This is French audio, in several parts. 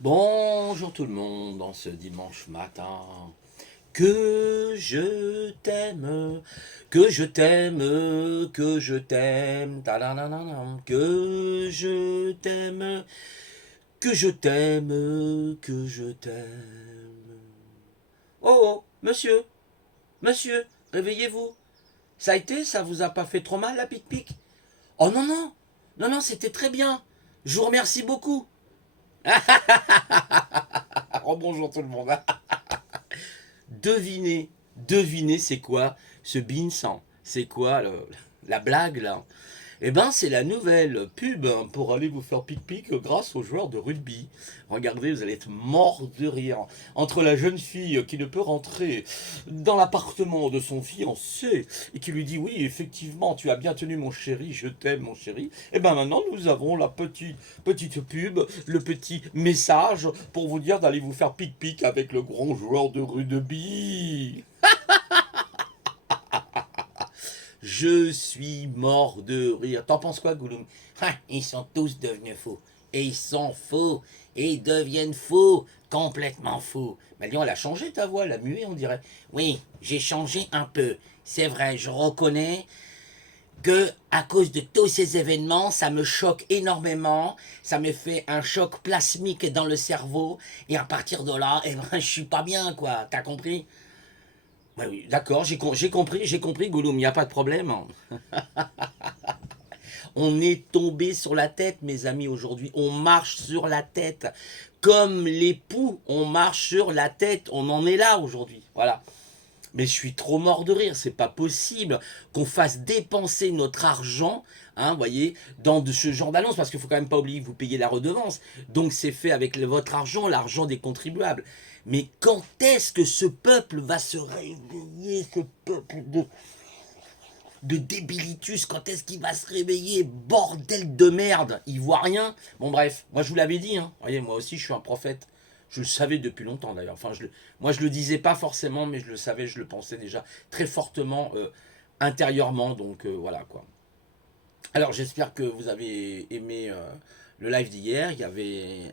Bonjour tout le monde, en ce dimanche matin. Que je t'aime, que je t'aime, que je t'aime, ta-da-da-da-da. Que je t'aime, que je t'aime, que je t'aime. Oh oh, monsieur, monsieur, réveillez-vous. Ça a été, ça vous a pas fait trop mal la pique-pique? Oh non, non, non, non, c'était très bien. Je vous remercie beaucoup. Oh bonjour tout le monde. Devinez, devinez c'est quoi ce Binsan? C'est quoi la blague là? Eh ben c'est la nouvelle pub pour aller vous faire pic-pic grâce aux joueurs de rugby. Regardez, vous allez être mort de rire. Entre la jeune fille qui ne peut rentrer dans l'appartement de son fiancé et qui lui dit oui effectivement tu as bien tenu mon chéri, je t'aime mon chéri. Et ben maintenant nous avons la petite pub, le petit message pour vous dire d'aller vous faire pic-pic avec le grand joueur de rugby. Je suis mort de rire. T'en penses quoi, Gouloum? Ah, ils sont tous devenus fous. Et ils sont fous. Et ils deviennent fous. Complètement fous. Mais Lyon, elle a changé ta voix, elle a mué, on dirait. Oui, j'ai changé un peu. C'est vrai, je reconnais que à cause de tous ces événements, ça me choque énormément, ça me fait un choc plasmique dans le cerveau, et à partir de là, eh ben, je suis pas bien, quoi. T'as compris? Ouais, oui, d'accord, j'ai compris, Gouloum, il n'y a pas de problème. On est tombé sur la tête, mes amis, aujourd'hui. On marche sur la tête. Comme les poux, on marche sur la tête. On en est là aujourd'hui. Voilà. Mais je suis trop mort de rire. C'est pas possible qu'on fasse dépenser notre argent, hein, voyez, dans de ce genre d'annonce. Parce qu'il faut quand même pas oublier que vous payez la redevance. Donc c'est fait avec votre argent, l'argent des contribuables. Mais quand est-ce que ce peuple va se réveiller, ce peuple de débilitus, quand est-ce qu'il va se réveiller? Bordel de merde, il voit rien. Bon bref, moi je vous l'avais dit, hein. Voyez, moi aussi je suis un prophète. Je le savais depuis longtemps d'ailleurs. Enfin, moi je le disais pas forcément, mais je le savais, je le pensais déjà très fortement intérieurement. Donc voilà quoi. Alors j'espère que vous avez aimé le live d'hier. Il y avait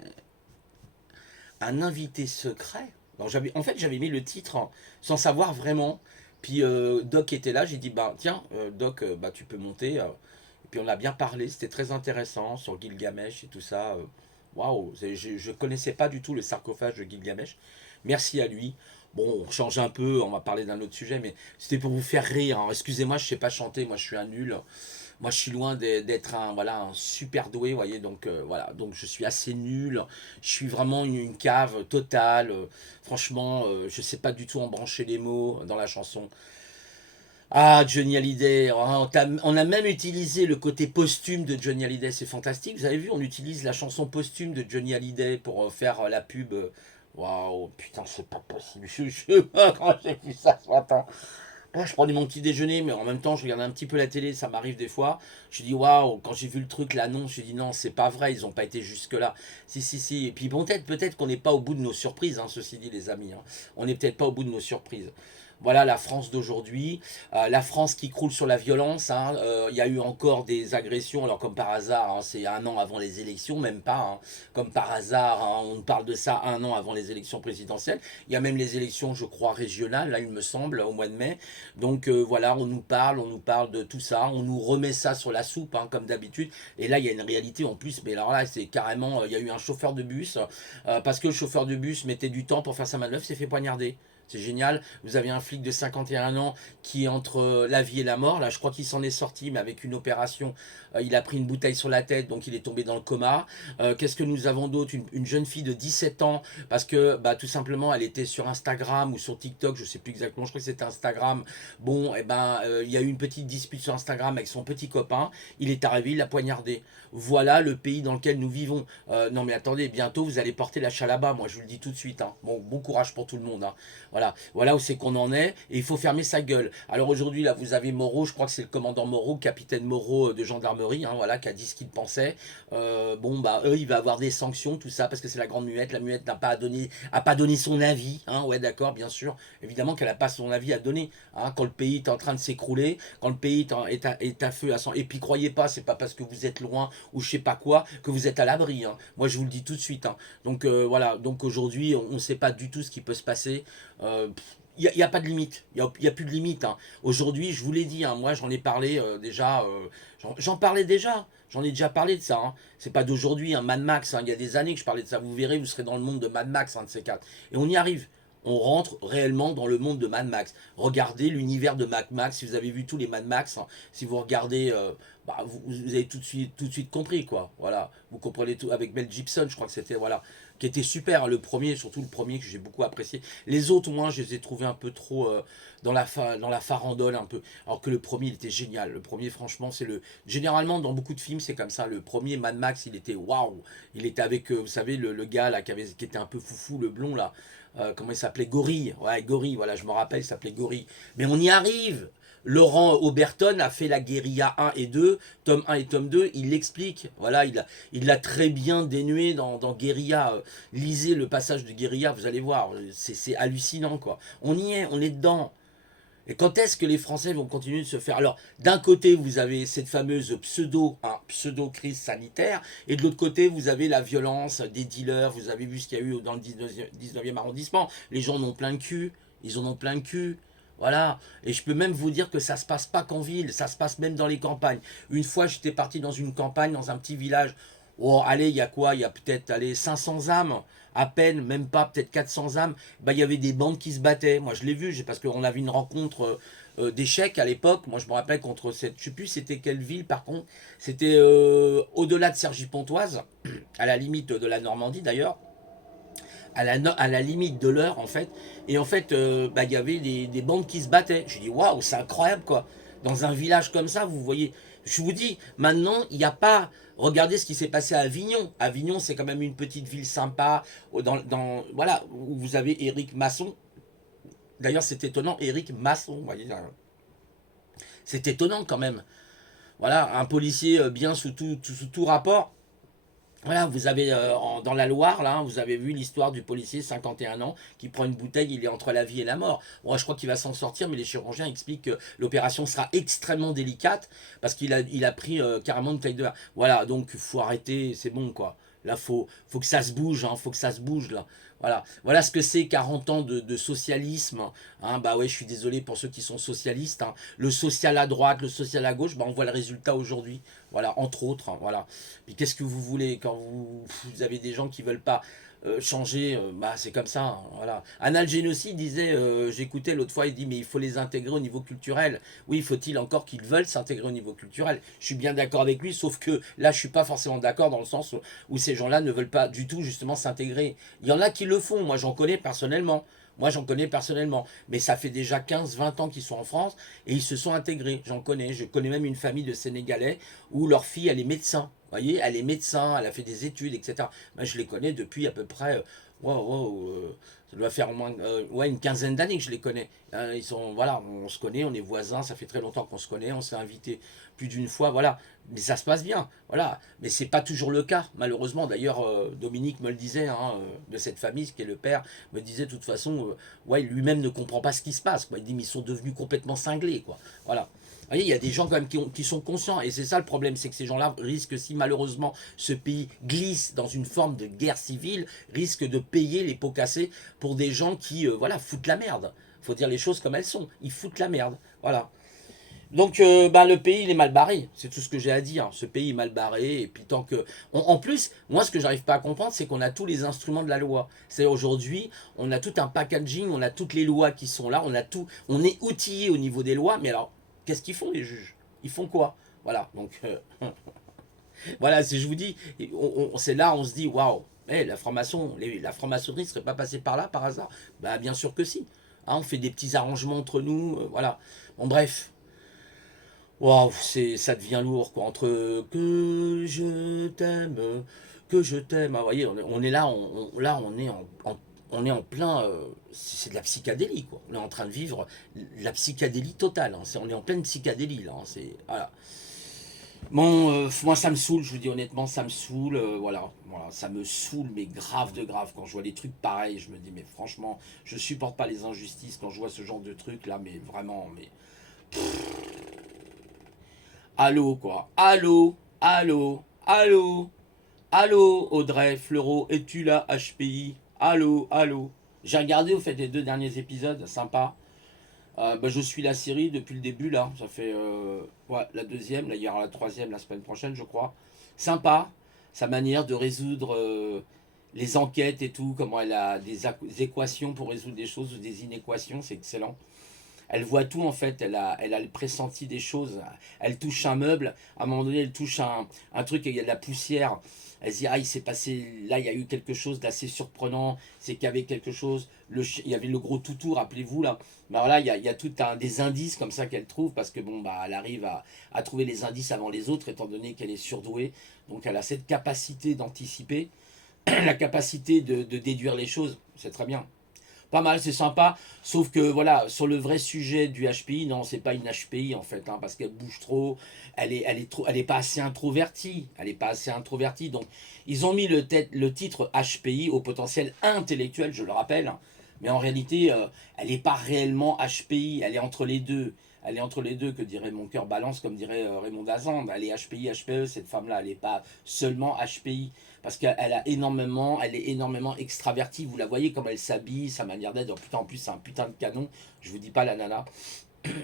un invité secret. Alors, en fait, j'avais mis le titre sans savoir vraiment. Puis Doc était là, j'ai dit bah tiens Doc, bah tu peux monter. Et puis on a bien parlé, c'était très intéressant sur Gilgamesh et tout ça. Waouh, je connaissais pas du tout le sarcophage de Gilgamesh. Merci à lui. Bon, on change un peu, on va parler d'un autre sujet, mais c'était pour vous faire rire, hein. Excusez-moi, je sais pas chanter, moi je suis un nul. Moi, je suis loin d'être un, voilà, un super doué, vous voyez. Donc, voilà. Donc, je suis assez nul. Je suis vraiment une cave totale. Franchement, je sais pas du tout embrancher les mots dans la chanson. Ah, Johnny Hallyday. On a même utilisé le côté posthume de Johnny Hallyday. C'est fantastique. Vous avez vu, on utilise la chanson posthume de Johnny Hallyday pour faire la pub. Waouh, putain, c'est pas possible. Quand j'ai vu ça ce matin. Ouais, je prenais mon petit déjeuner, mais en même temps, je regardais un petit peu la télé, ça m'arrive des fois. Je dis waouh, quand j'ai vu le truc, l'annonce, je dis non, c'est pas vrai, ils ont pas été jusque-là. Si, si, si. Et puis bon, peut-être qu'on n'est pas au bout de nos surprises, hein, ceci dit, les amis, hein. On n'est peut-être pas au bout de nos surprises. Voilà la France d'aujourd'hui, la France qui croule sur la violence, hein. Il y a eu encore des agressions, alors comme par hasard, hein, c'est un an avant les élections, même pas, hein. Comme par hasard, hein, on parle de ça un an avant les élections présidentielles. Il y a même les élections, je crois, régionales, là il me semble, au mois de mai. Donc voilà, on nous parle de tout ça, on nous remet ça sur la soupe, hein, comme d'habitude. Et là, il y a une réalité en plus, mais alors là, c'est carrément, il y a eu un chauffeur de bus, parce que le chauffeur de bus mettait du temps pour faire sa manœuvre, s'est fait poignarder. C'est génial. Vous avez un flic de 51 ans qui est entre la vie et la mort. Là, je crois qu'il s'en est sorti, mais avec une opération, il a pris une bouteille sur la tête, donc il est tombé dans le coma. Qu'est-ce que nous avons d'autre? Une jeune fille de 17 ans, parce que bah, tout simplement, elle était sur Instagram ou sur TikTok, je sais plus exactement, je crois que c'était Instagram. Bon, et ben, il y a eu une petite dispute sur Instagram avec son petit copain. Il est arrivé, il l'a poignardé. Voilà le pays dans lequel nous vivons. Non, mais attendez, bientôt vous allez porter la là-bas, moi je vous le dis tout de suite, hein. Bon courage pour tout le monde, hein. Voilà où c'est qu'on en est, et il faut fermer sa gueule. Alors aujourd'hui, là, vous avez Moreau, je crois que c'est le commandant Moreau, capitaine Moreau de gendarmerie, hein, voilà, qui a dit ce qu'il pensait. Bon, bah, eux, il va avoir des sanctions, tout ça, parce que c'est la grande muette. La muette n'a pas à donner, a pas donné son avis, hein, ouais, d'accord, bien sûr. Évidemment qu'elle n'a pas son avis à donner, hein, quand le pays est en train de s'écrouler, quand le pays est à feu, à sang. Et puis, croyez pas, c'est pas parce que vous êtes loin ou je sais pas quoi que vous êtes à l'abri, hein. Moi, je vous le dis tout de suite, hein. Donc, voilà, donc aujourd'hui, on ne sait pas du tout ce qui peut se passer. Il n'y a pas de limite, il y a plus de limite, hein. Aujourd'hui, je vous l'ai dit, hein, moi j'en ai parlé déjà, j'en parlais déjà, j'en ai déjà parlé de ça, hein. C'est pas d'aujourd'hui, hein, Mad Max, hein, il y a des années que je parlais de ça, vous verrez, vous serez dans le monde de Mad Max, un de ces quatre. Et on y arrive, on rentre réellement dans le monde de Mad Max. Regardez l'univers de Mad Max, si vous avez vu tous les Mad Max, hein, si vous regardez, bah, vous avez tout de suite compris, quoi, voilà, vous comprenez tout, avec Mel Gibson, je crois que c'était, voilà, qui était super, hein, le premier, surtout le premier que j'ai beaucoup apprécié. Les autres, moi, je les ai trouvés un peu trop dans la farandole, un peu. Alors que le premier, il était génial. Le premier, franchement, c'est le. Généralement, dans beaucoup de films, c'est comme ça. Le premier, Mad Max, il était waouh. Il était avec, vous savez, le gars là qui était un peu foufou, le blond là. Comment il s'appelait? Gorille. Ouais, Gorille, voilà, je me rappelle, il s'appelait Gorille. Mais on y arrive. Laurent Oberton a fait la guérilla 1 et 2, tome 1 et tome 2, il l'explique, voilà, il l'a très bien dénué dans Guérilla. Lisez le passage de Guérilla, vous allez voir, c'est hallucinant, quoi. On y est, on est dedans. Et quand est-ce que les Français vont continuer de se faire... Alors, d'un côté, vous avez cette fameuse pseudo-crise sanitaire, et de l'autre côté, vous avez la violence des dealers, vous avez vu ce qu'il y a eu dans le 19e arrondissement, les gens en ont plein le cul, ils en ont plein le cul, voilà. Et je peux même vous dire que ça se passe pas qu'en ville, ça se passe même dans les campagnes. Une fois, j'étais parti dans une campagne, dans un petit village. Oh, allez, il y a quoi? Il y a peut-être, allez, 500 âmes, à peine, même pas, peut-être 400 âmes. Bah, il y avait des bandes qui se battaient. Moi, je l'ai vu, parce qu'on avait une rencontre d'échecs à l'époque. Moi, je me rappelle contre cette, je sais plus c'était quelle ville, par contre. C'était au-delà de Cergy-Pontoise, à la limite de la Normandie d'ailleurs, à la limite de l'heure en fait. Et en fait, bah, il y avait des bandes qui se battaient. Je dis waouh, c'est incroyable quoi. Dans un village comme ça, vous voyez. Je vous dis, maintenant, il n'y a pas. Regardez ce qui s'est passé à Avignon. Avignon, c'est quand même une petite ville sympa. Voilà, où vous avez Éric Masson. D'ailleurs, c'est étonnant, Éric Masson. Vous voyez, c'est étonnant quand même. Voilà, un policier bien sous tout rapport. Voilà, vous avez dans la Loire, là, vous avez vu l'histoire du policier, 51 ans, qui prend une bouteille, il est entre la vie et la mort. Bon, je crois qu'il va s'en sortir, mais les chirurgiens expliquent que l'opération sera extrêmement délicate, parce qu'il a pris carrément une taille de verre. Voilà, donc il faut arrêter, c'est bon, quoi. Là, faut que ça se bouge, hein, faut que ça se bouge, là. Voilà ce que c'est 40 ans de socialisme. Hein, bah ouais, je suis désolé pour ceux qui sont socialistes, hein. Le social à droite, le social à gauche, bah on voit le résultat aujourd'hui. Voilà, entre autres, hein, voilà. Puis qu'est-ce que vous voulez quand vous avez des gens qui veulent pas changer, bah c'est comme ça, hein, voilà. Analgénocide disait, j'écoutais l'autre fois, il dit mais il faut les intégrer au niveau culturel. Oui, faut-il encore qu'ils veulent s'intégrer au niveau culturel? Je suis bien d'accord avec lui, sauf que là je suis pas forcément d'accord dans le sens où ces gens-là ne veulent pas du tout justement s'intégrer. Il y en a qui le font, moi j'en connais personnellement. Moi j'en connais personnellement, mais ça fait déjà 15-20 ans qu'ils sont en France et ils se sont intégrés. J'en connais, je connais même une famille de Sénégalais où leur fille elle est médecin. Vous voyez, elle est médecin, elle a fait des études, etc. Moi je les connais depuis à peu près, ça doit faire au moins ouais, une quinzaine d'années que je les connais. Hein, ils sont, voilà, on se connaît, on est voisins, ça fait très longtemps qu'on se connaît, on s'est invité plus d'une fois, voilà. Mais ça se passe bien, voilà. Mais c'est pas toujours le cas, malheureusement. D'ailleurs, Dominique me le disait, hein, de cette famille, qui est le père, me disait de toute façon, ouais, lui-même ne comprend pas ce qui se passe. Quoi. Il dit, mais ils sont devenus complètement cinglés, quoi. Voilà. Vous voyez, il y a des gens quand même qui sont conscients, et c'est ça le problème, c'est que ces gens-là risquent, si malheureusement ce pays glisse dans une forme de guerre civile, risquent de payer les pots cassés pour des gens qui, voilà, foutent la merde. Faut dire les choses comme elles sont. Ils foutent la merde. Voilà. Donc, bah, le pays, il est mal barré. C'est tout ce que j'ai à dire. Ce pays est mal barré. Et puis, tant que. En plus, moi, ce que j'arrive pas à comprendre, c'est qu'on a tous les instruments de la loi. C'est aujourd'hui, on a tout un packaging, on a toutes les lois qui sont là, on a tout. On est outillé au niveau des lois. Mais alors, qu'est-ce qu'ils font, les juges? Ils font quoi? Voilà. Donc, voilà, si je vous dis, c'est là, on se dit, waouh, la la franc-maçonnerie serait pas passée par là par hasard? Bah, bien sûr que si. Hein, on fait des petits arrangements entre nous. Voilà. Bon, bref. Waouh, ça devient lourd, quoi. Entre que je t'aime, ah, vous voyez, on est là, là, on est on est en plein, c'est de la psychédélie, quoi. On est en train de vivre la psychédélie totale, hein. On est en pleine psychédélie, là, hein. C'est, voilà. Bon, moi ça me saoule, je vous dis honnêtement, ça me saoule, voilà, ça me saoule, mais grave de grave, quand je vois des trucs pareils, je me dis, mais franchement, je supporte pas les injustices quand je vois ce genre de trucs là, mais vraiment, mais allô quoi, allô, allô, allô, allô, Audrey, Fleuro, es-tu là, HPI, allô, allô, j'ai regardé, au fait, les 2 derniers épisodes, sympa. Bah, je suis la série depuis le début là, ça fait ouais, la deuxième, là il y aura la troisième la semaine prochaine je crois. Sympa, sa manière de résoudre les enquêtes et tout, comment elle a des équations pour résoudre des choses ou des inéquations, c'est excellent. Elle voit tout en fait, elle a le pressenti des choses. Elle touche un meuble, à un moment donné elle touche un truc et il y a de la poussière. Elle se dit, ah il s'est passé, là il y a eu quelque chose d'assez surprenant, c'est qu'il y avait quelque chose, il y avait le gros toutou, rappelez-vous là. Bah voilà, il y a tout des indices comme ça qu'elle trouve, parce que bon bah elle arrive à trouver les indices avant les autres, étant donné qu'elle est surdouée. Donc elle a cette capacité d'anticiper, la capacité de déduire les choses, c'est très bien. Pas mal, c'est sympa. Sauf que voilà, sur le vrai sujet du HPI, non, c'est pas une HPI en fait, hein, parce qu'elle bouge trop, elle est pas assez introvertie, elle est pas assez introvertie. Donc ils ont mis le titre HPI au potentiel intellectuel, je le rappelle, hein. Mais en réalité, elle n'est pas réellement HPI, elle est entre les deux. Elle est entre les deux, que dirait mon cœur balance, comme dirait Raymond Dazan. Elle est HPI, HPE, cette femme-là, elle n'est pas seulement HPI. Parce elle est énormément extravertie. Vous la voyez comme elle s'habille, sa manière d'être. Oh, putain, en plus, c'est un putain de canon. Je vous dis pas la nana.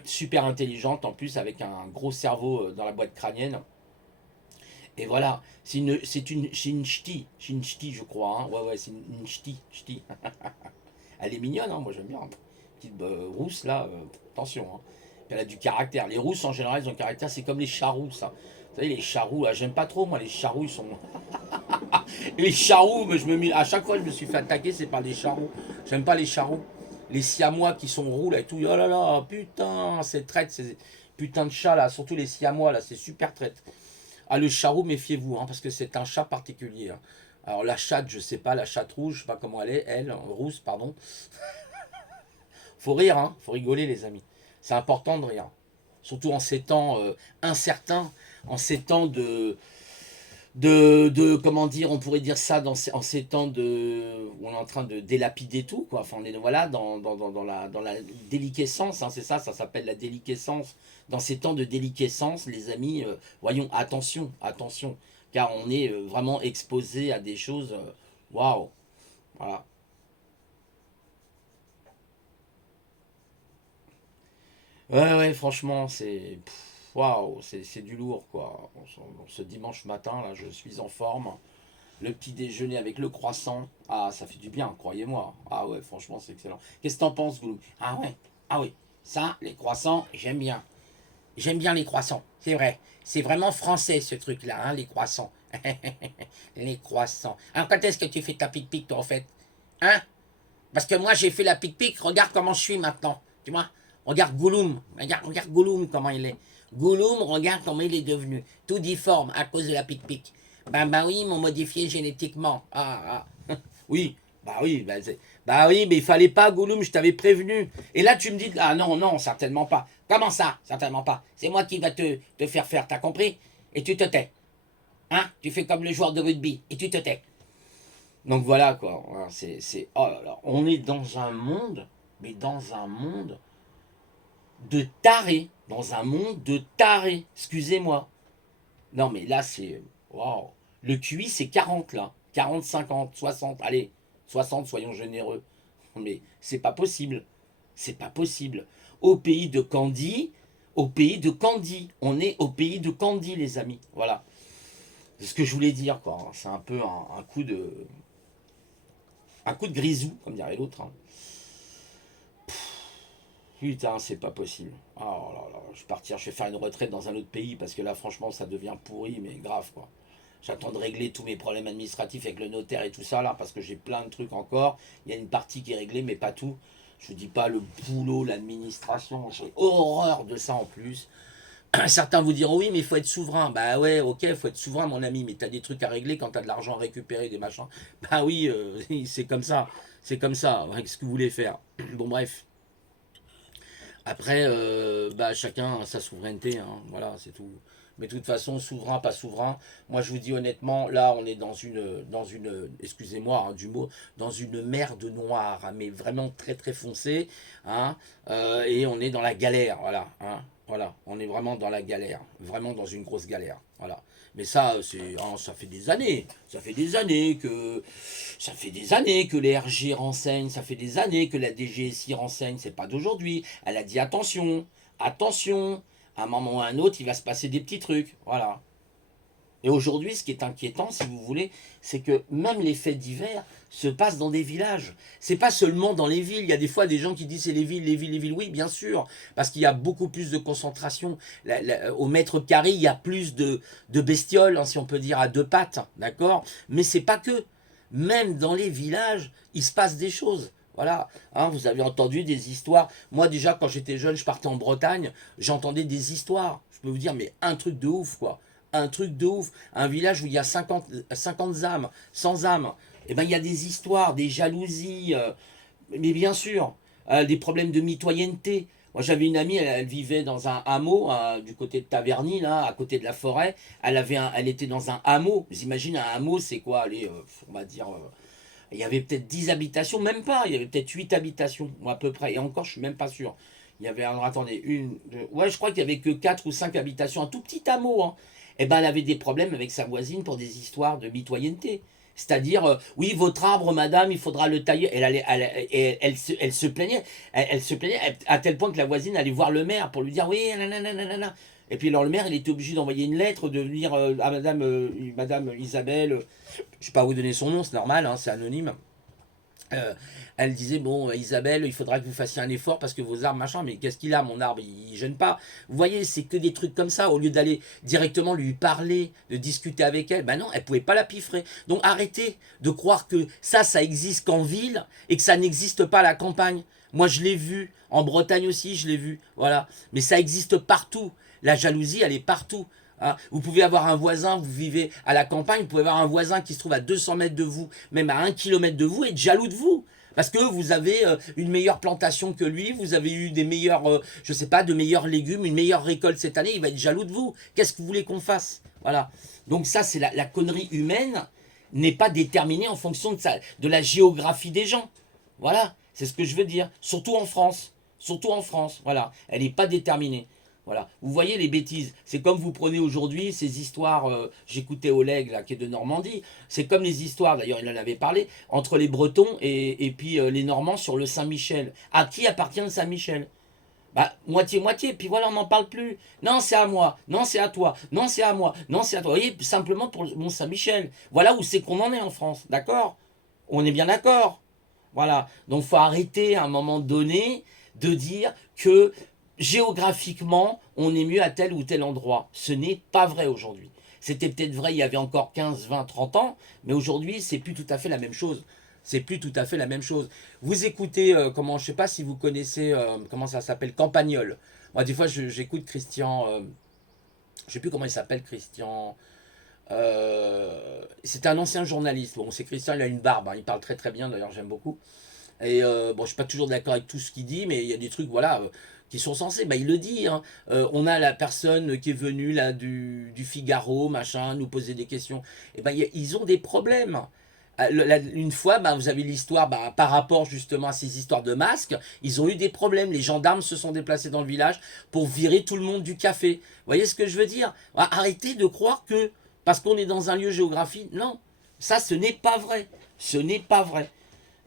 Super intelligente, en plus, avec un gros cerveau dans la boîte crânienne. Et voilà, c'est une ch'ti, je crois. Hein. Ouais, ouais, c'est une ch'ti, ch'ti. Elle est mignonne, hein, moi j'aime bien. Petite rousse là, attention. Hein. Elle a du caractère. Les rousses en général, ils ont du caractère. C'est comme les charroux, ça. Vous savez, les charroux, j'aime pas trop, moi, les charroux, ils sont. Les charroux, mais à chaque fois je me suis fait attaquer, c'est par les charroux. J'aime pas les charroux. Les siamois qui sont roux là et tout. Oh là là, putain, c'est traite, ces putain de chats là, surtout les siamois là, c'est super traite. Ah, le charroux, méfiez-vous, hein, parce que c'est un chat particulier. Hein. Alors la chatte, je sais pas, la chatte rouge, je sais pas comment elle est, elle, rousse, pardon. Faut rire, hein, faut rigoler les amis. C'est important de rire. Surtout en ces temps incertains, en ces temps comment dire, on pourrait dire ça en ces temps où on est en train de délapider tout, quoi. Enfin, on est voilà, dans la déliquescence, hein, c'est ça, ça s'appelle la déliquescence. Dans ces temps de déliquescence, les amis, voyons, attention, attention, car on est vraiment exposé à des choses, waouh, voilà. Ouais, ouais, franchement, waouh, c'est du lourd, quoi. Ce dimanche matin, là, je suis en forme. Le petit déjeuner avec le croissant. Ah, ça fait du bien, croyez-moi. Ah ouais, franchement, c'est excellent. Qu'est-ce que t'en penses, Goulou? Ah ouais, ah oui. Ça, les croissants, j'aime bien. J'aime bien les croissants, c'est vrai. C'est vraiment français, ce truc-là, hein, les croissants. Les croissants. Alors, quand est-ce que tu fais ta pique-pique, toi, en fait? Hein? Parce que moi, j'ai fait la pique-pique. Regarde comment je suis maintenant. Tu vois? Regarde Gollum. Regarde Gollum, comment il est. Gollum, regarde comment il est devenu. Tout difforme à cause de la pique-pique. Bah oui, ils m'ont modifié génétiquement. Ah, ah. Oui, bah oui, mais il fallait pas, Gollum, je t'avais prévenu. Et là, tu me dis, ah non, non, certainement pas. Comment ça? Certainement pas. C'est moi qui va te faire, t'as compris? Et tu te tais. Hein? Tu fais comme le joueur de rugby. Et tu te tais. Donc voilà quoi, voilà, oh là là, on est dans un monde, mais dans un monde de tarés, dans un monde de tarés, excusez-moi. Non mais là c'est, waouh, le QI c'est 40 là, 40, 50, 60, allez, 60 soyons généreux. Mais c'est pas possible, c'est pas possible. Au pays de Candy, au pays de Candy, on est au pays de Candy les amis, voilà. C'est ce que je voulais dire quoi, c'est un peu un coup de grisou, comme dirait l'autre. Hein. Putain, c'est pas possible. Oh là là, je vais faire une retraite dans un autre pays parce que là, franchement, ça devient pourri, mais grave quoi. J'attends de régler tous mes problèmes administratifs avec le notaire et tout ça là parce que j'ai plein de trucs encore. Il y a une partie qui est réglée, mais pas tout. Je vous dis pas le boulot, l'administration, j'ai horreur de ça en plus. Certains vous diront oui, mais il faut être souverain. Bah ouais, ok, il faut être souverain, mon ami, mais t'as des trucs à régler quand t'as de l'argent à récupérer, des machins. Bah oui, c'est comme ça. C'est comme ça. Ouais, qu'est-ce que vous voulez faire? Bon, bref. Après, bah, chacun a sa souveraineté, hein, voilà, c'est tout. Mais de toute façon, souverain, pas souverain, moi je vous dis honnêtement, là on est excusez-moi hein, du mot, dans une mer de noir, hein, mais vraiment très très foncée, hein, et on est dans la galère, voilà, hein, voilà, on est vraiment dans la galère, vraiment dans une grosse galère, voilà. Mais ça, ça fait des années, ça fait des années que les RG renseignent, ça fait des années que la DGSI renseigne, c'est pas d'aujourd'hui. Elle a dit attention, attention, à un moment ou à un autre, il va se passer des petits trucs, voilà. Et aujourd'hui, ce qui est inquiétant, si vous voulez, c'est que même les faits divers se passent dans des villages. C'est pas seulement dans les villes. Il y a des fois des gens qui disent c'est les villes, les villes, les villes. Oui, bien sûr, parce qu'il y a beaucoup plus de concentration. Au mètre carré, il y a plus de bestioles, hein, si on peut dire, à deux pattes, d'accord. Mais c'est pas que. Même dans les villages, il se passe des choses. Voilà, hein, vous avez entendu des histoires. Moi déjà, quand j'étais jeune, je partais en Bretagne, j'entendais des histoires. Je peux vous dire, mais un truc de ouf, quoi, un truc de ouf. Un village où il y a 50 âmes, 100 âmes. Et ben il y a des histoires, des jalousies, mais bien sûr, des problèmes de mitoyenneté. Moi j'avais une amie, elle vivait dans un hameau du côté de Taverny, là, à côté de la forêt. Elle était dans un hameau. Vous imaginez un hameau, c'est quoi? Allez, on va dire, il y avait peut-être 10 habitations, même pas. Il y avait peut-être 8 habitations, ou à peu près. Et encore, je suis même pas sûr. Il y avait, alors attendez, ouais, je crois qu'il y avait que 4 ou 5 habitations, un tout petit hameau, hein. Et ben, elle avait des problèmes avec sa voisine pour des histoires de mitoyenneté. C'est-à-dire, oui, votre arbre, madame, il faudra le tailler. Elle se plaignait. Elle se plaignait à tel point que la voisine allait voir le maire pour lui dire, oui, nanana. Et puis alors le maire, il était obligé d'envoyer une lettre, de venir à madame Isabelle, je ne vais pas vous donner son nom, c'est normal, hein, c'est anonyme. Euh, Elle disait bon Isabelle, il faudra que vous fassiez un effort parce que vos arbres machin, mais qu'est-ce qu'il a mon arbre, il gêne pas. Vous voyez, c'est que des trucs comme ça. Au lieu d'aller directement lui parler, de discuter avec elle, ben non, elle pouvait pas la piffrer. Donc arrêtez de croire que ça existe qu'en ville et que ça n'existe pas à la campagne. Moi je l'ai vu en Bretagne aussi, je l'ai vu, voilà. Mais ça existe partout. La jalousie, elle est partout. Hein. Vous pouvez avoir un voisin, vous vivez à la campagne, vous pouvez avoir un voisin qui se trouve à 200 mètres de vous, même à 1 kilomètre de vous, et être jaloux de vous. Parce que vous avez une meilleure plantation que lui, vous avez eu des meilleurs, je sais pas, de meilleurs légumes, une meilleure récolte cette année, il va être jaloux de vous. Qu'est-ce que vous voulez qu'on fasse? Voilà. Donc ça, c'est la connerie humaine n'est pas déterminée en fonction de la géographie des gens. Voilà, c'est ce que je veux dire. Surtout en France. Surtout en France, voilà. Elle n'est pas déterminée. Voilà. Vous voyez les bêtises. C'est comme vous prenez aujourd'hui ces histoires. J'écoutais Oleg, là, qui est de Normandie. C'est comme les histoires, d'ailleurs, il en avait parlé, entre les Bretons et puis les Normands sur le Saint-Michel. À qui appartient le Saint-Michel? Bah, moitié-moitié, puis voilà, on n'en parle plus. Non, c'est à moi. Non, c'est à toi. Non, c'est à moi. Non, c'est à toi. Vous voyez, simplement pour le Mont Saint-Michel. Voilà où c'est qu'on en est en France. D'accord? On est bien d'accord. Voilà. Donc, faut arrêter à un moment donné de dire que géographiquement, on est mieux à tel ou tel endroit. Ce n'est pas vrai aujourd'hui. C'était peut-être vrai il y avait encore 15, 20, 30 ans, mais aujourd'hui, c'est plus tout à fait la même chose. C'est plus tout à fait la même chose. Vous écoutez, comment, je sais pas si vous connaissez, comment ça s'appelle, Campagnol. Moi, des fois, j'écoute Christian, je sais plus comment il s'appelle, Christian. C'est un ancien journaliste. Bon, c'est Christian, il a une barbe, hein, il parle très très bien, d'ailleurs, j'aime beaucoup. Et bon, je suis pas toujours d'accord avec tout ce qu'il dit, mais il y a des trucs, voilà, qui sont censés. Bah, il le dit. Hein. On a la personne qui est venue là du Figaro, machin, nous poser des questions. Et ben, ils ont des problèmes. Une fois, bah, vous avez l'histoire par rapport justement à ces histoires de masques. Ils ont eu des problèmes. Les gendarmes se sont déplacés dans le village pour virer tout le monde du café. Vous voyez ce que je veux dire? Arrêtez de croire que parce qu'on est dans un lieu géographique, non. Ça, ce n'est pas vrai. Ce n'est pas vrai.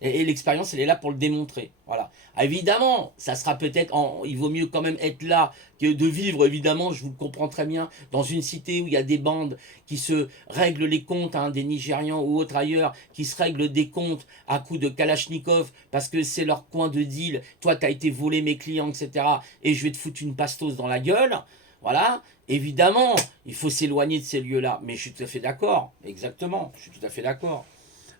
Et l'expérience, elle est là pour le démontrer. Voilà. Évidemment, ça sera peut-être. Il vaut mieux quand même être là que de vivre, évidemment, je vous le comprends très bien, dans une cité où il y a des bandes qui se règlent les comptes, hein, des Nigérians ou autres ailleurs, qui se règlent des comptes à coups de Kalachnikov parce que c'est leur coin de deal. Toi, tu as été volé mes clients, etc. Et je vais te foutre une pastos dans la gueule. Voilà. Évidemment, il faut s'éloigner de ces lieux-là. Mais je suis tout à fait d'accord. Exactement. Je suis tout à fait d'accord.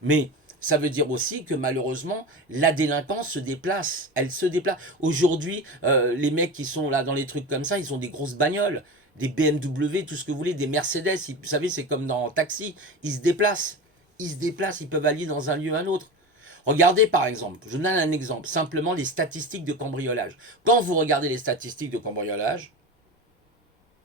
Mais ça veut dire aussi que malheureusement, la délinquance se déplace. Elle se déplace. Aujourd'hui, les mecs qui sont là dans les trucs comme ça, ils ont des grosses bagnoles, des BMW, tout ce que vous voulez, des Mercedes. Vous savez, c'est comme dans Taxi. Ils se déplacent. Ils se déplacent, ils peuvent aller dans un lieu à un autre. Regardez par exemple, je donne un exemple, simplement les statistiques de cambriolage. Quand vous regardez les statistiques de cambriolage,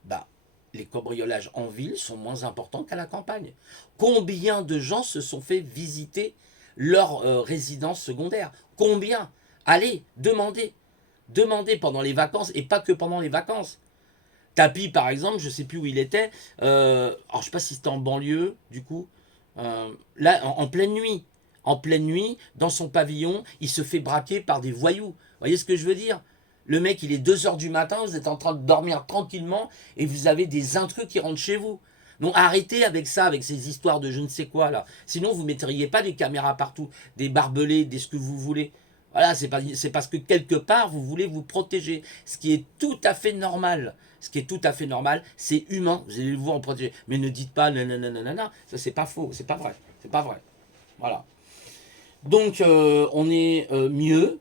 bah, les cambriolages en ville sont moins importants qu'à la campagne. Combien de gens se sont fait visiter leur résidence secondaire? Combien? Allez, demandez. Demandez pendant les vacances et pas que pendant les vacances. Tapi, par exemple, je ne sais plus où il était. Alors, je ne sais pas si c'était en banlieue, du coup. Là, en pleine nuit. En pleine nuit, dans son pavillon, il se fait braquer par des voyous. Vous voyez ce que je veux dire? Le mec, il est 2 heures du matin, vous êtes en train de dormir tranquillement et vous avez des intrus qui rentrent chez vous. Donc arrêtez avec ça, avec ces histoires de je ne sais quoi là. Sinon, vous ne mettriez pas des caméras partout, des barbelés, des ce que vous voulez. Voilà, c'est parce que quelque part, vous voulez vous protéger. Ce qui est tout à fait normal. Ce qui est tout à fait normal, c'est humain. Vous allez vous en protéger. Mais ne dites pas nanana. Ça, c'est pas faux. C'est pas vrai. C'est pas vrai. Voilà. Donc, on est mieux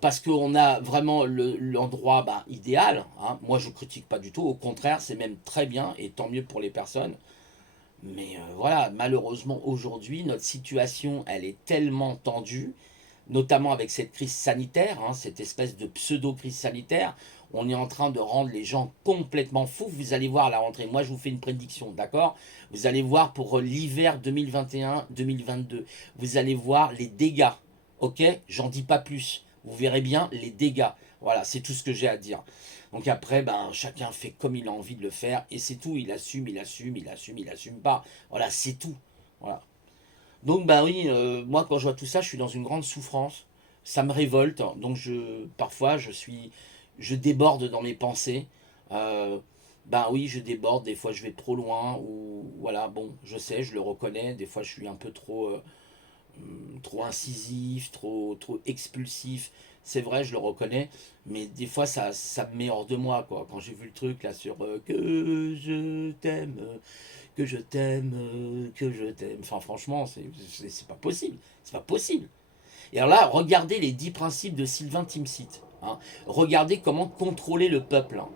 parce qu'on a vraiment l'endroit idéal. Hein. Moi, je critique pas du tout. Au contraire, c'est même très bien et tant mieux pour les personnes. Mais voilà, malheureusement, aujourd'hui, notre situation, elle est tellement tendue, notamment avec cette crise sanitaire, hein, cette espèce de pseudo-crise sanitaire. On est en train de rendre les gens complètement fous. Vous allez voir à la rentrée. Moi, je vous fais une prédiction, d'accord? Vous allez voir pour l'hiver 2021-2022. Vous allez voir les dégâts, ok? J'en dis pas plus. Vous verrez bien les dégâts. Voilà, c'est tout ce que j'ai à dire. Donc après, chacun fait comme il a envie de le faire. Et c'est tout. Il assume, il assume pas. Voilà, c'est tout. Voilà. Donc oui, moi quand je vois tout ça, je suis dans une grande souffrance. Ça me révolte. Donc parfois, je déborde dans mes pensées. Euh, oui, je déborde. Des fois, je vais trop loin. Ou voilà, bon, je sais, je le reconnais. Des fois, je suis un peu trop incisif, trop expulsif. C'est vrai, je le reconnais, mais des fois ça me met hors de moi, quoi. Quand j'ai vu le truc là sur que je t'aime, que je t'aime, que je t'aime. Enfin, franchement, c'est pas possible. C'est pas possible. Et alors là, regardez les 10 principes de Sylvain Timsit. Hein. Regardez comment contrôler le peuple. Hein.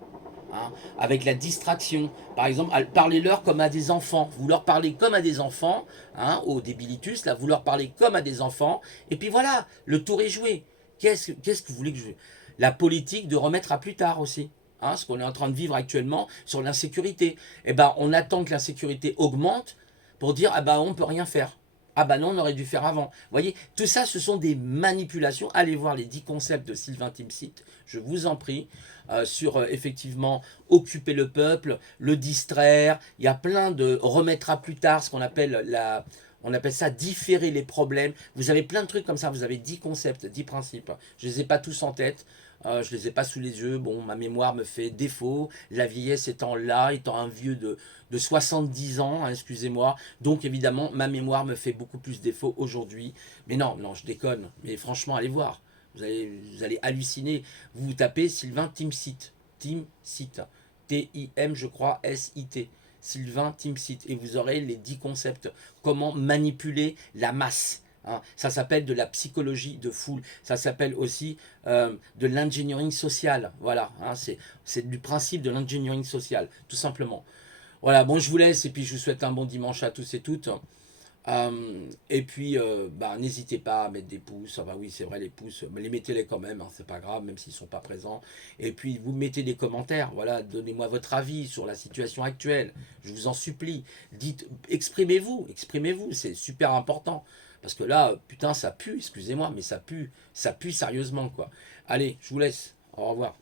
Hein, avec la distraction. Par exemple, parlez-leur comme à des enfants. Vous leur parlez comme à des enfants, hein, au débilitus, là, vous leur parlez comme à des enfants, et puis voilà, le tour est joué. Qu'est-ce que vous voulez que je... La politique de remettre à plus tard aussi. Hein, ce qu'on est en train de vivre actuellement sur l'insécurité. Eh ben, on attend que l'insécurité augmente pour dire, ah ben, on ne peut rien faire. Ah ben non, on aurait dû faire avant. Vous voyez, tout ça, ce sont des manipulations. Allez voir les 10 concepts de Sylvain Timsit, je vous en prie, sur effectivement occuper le peuple, le distraire. Il y a plein de remettre à plus tard, ce qu'on appelle on appelle ça différer les problèmes. Vous avez plein de trucs comme ça, vous avez 10 concepts, 10 principes. Je ne les ai pas tous en tête. Je ne les ai pas sous les yeux. Bon, ma mémoire me fait défaut. La vieillesse étant là, étant un vieux de 70 ans, hein, excusez-moi. Donc évidemment, ma mémoire me fait beaucoup plus défaut aujourd'hui. Mais non, non, je déconne. Mais franchement, allez voir. Vous allez halluciner. Vous tapez Sylvain Timsit. Timsit. T-I-M, je crois, S-I-T. Sylvain Timsit. Et vous aurez les 10 concepts. Comment manipuler la masse. Hein. Ça s'appelle de la psychologie de foule. Ça s'appelle aussi de l'engineering social. Voilà. Hein. C'est du principe de l'engineering social, tout simplement. Voilà, bon, je vous laisse et puis je vous souhaite un bon dimanche à tous et toutes. Et puis, n'hésitez pas à mettre des pouces. Ah bah oui, c'est vrai, les pouces, mais les mettez-les quand même, hein, c'est pas grave, même s'ils sont pas présents. Et puis, vous mettez des commentaires. Voilà, donnez-moi votre avis sur la situation actuelle. Je vous en supplie. Dites, exprimez-vous, c'est super important. Parce que là, putain, ça pue, excusez-moi, mais ça pue sérieusement, quoi. Allez, je vous laisse. Au revoir.